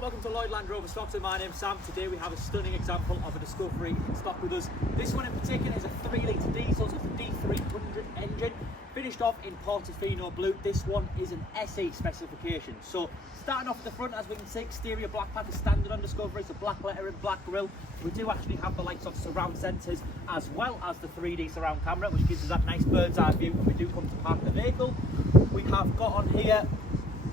welcome to Lloyd Land Rover Stockton. My name's Sam. Today we have a stunning example of a Discovery in stock with us. This one in particular is a 3-litre diesel, so it's a D300 engine, finished off in Portofino Blue. This one is an SE specification. So starting off at the front, as we can see, exterior black pack is standard on Discovery, so black lettering, black grille. We do actually have the lights of surround sensors as well as the 3D surround camera, which gives us that nice bird's eye view when we do come to park the vehicle. We have got on here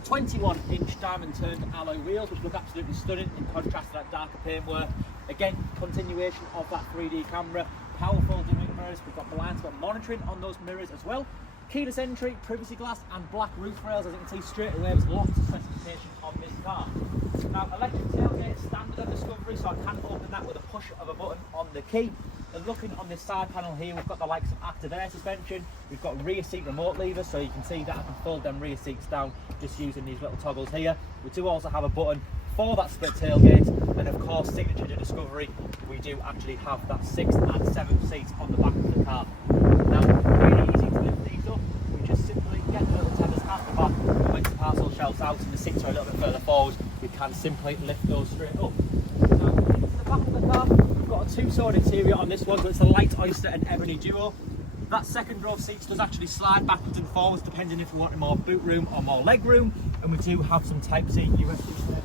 21-inch diamond turned alloy wheels, which look absolutely stunning in contrast to that darker paintwork. Again, continuation of that 3D camera, power folding wing mirrors. We've got blind spot monitoring on those mirrors as well. Keyless entry, privacy glass and black roof rails. As you can see straight away, there's lots of specification on this car. Now, electric tailgate standard on Discovery, so I can open that with a push of a button on the key. And looking on this side panel here, we've got the likes of active air suspension. We've got rear seat remote levers, so you can see that I can fold them rear seats down just using these little toggles here. We do also have a button for that split tailgate, and of course, signature to Discovery, we do actually have that 6th and 7th seats on the back of the car. Now, really easy to lift these up. We just simply get the little tethers at the back, and when the parcel shelves out and the seats are a little bit further forward, we can simply lift those straight up. Now, into the back of the car, we've got a two-tone interior on this one, so it's a Light Oyster and Ebony duo. That second row of seats does actually slide backwards and forwards depending if we want more boot room or more leg room, and we do have some Type-C USB connections.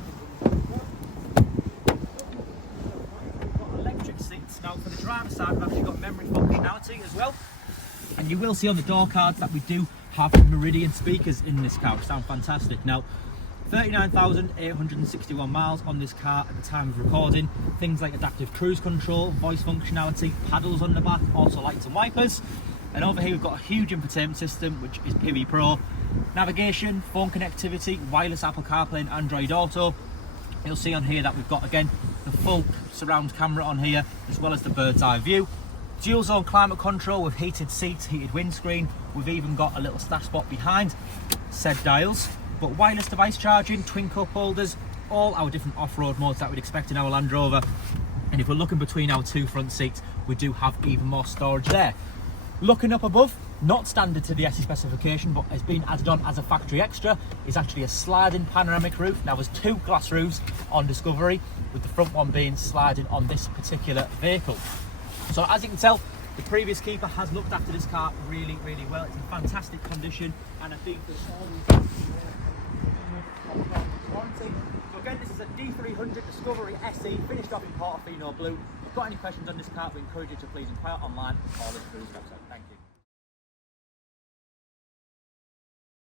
We've got electric seats. Now for the driver's side, we've actually got memory functionality as well, and you will see on the door cards that we do have Meridian speakers in this car, which sound fantastic. Now, 39,861 miles on this car at the time of recording. Things like adaptive cruise control, voice functionality, paddles on the back, also lights and wipers. And over here we've got a huge infotainment system, which is PV Pro. Navigation, phone connectivity, wireless Apple CarPlay and Android Auto. You'll see on here that we've got, again, the full surround camera on here, as well as the bird's eye view. Dual zone climate control with heated seats, heated windscreen. We've even got a little stash spot behind said dials. But wireless device charging, twin cup holders, all our different off-road modes that we'd expect in our Land Rover. And if we're looking between our two front seats, we do have even more storage there. Looking up above, not standard to the SE specification, but has been added on as a factory extra, is actually a sliding panoramic roof. Now there's two glass roofs on Discovery, with the front one being sliding on this particular vehicle. So as you can tell, the previous keeper has looked after this car really, really well. It's in fantastic condition, and I think there's all these warranty. So again, this is a D300 Discovery SE, finished off in Portofino Blue. If you've got any questions on this car, we encourage you to please inquire online or look through this website. Thank you.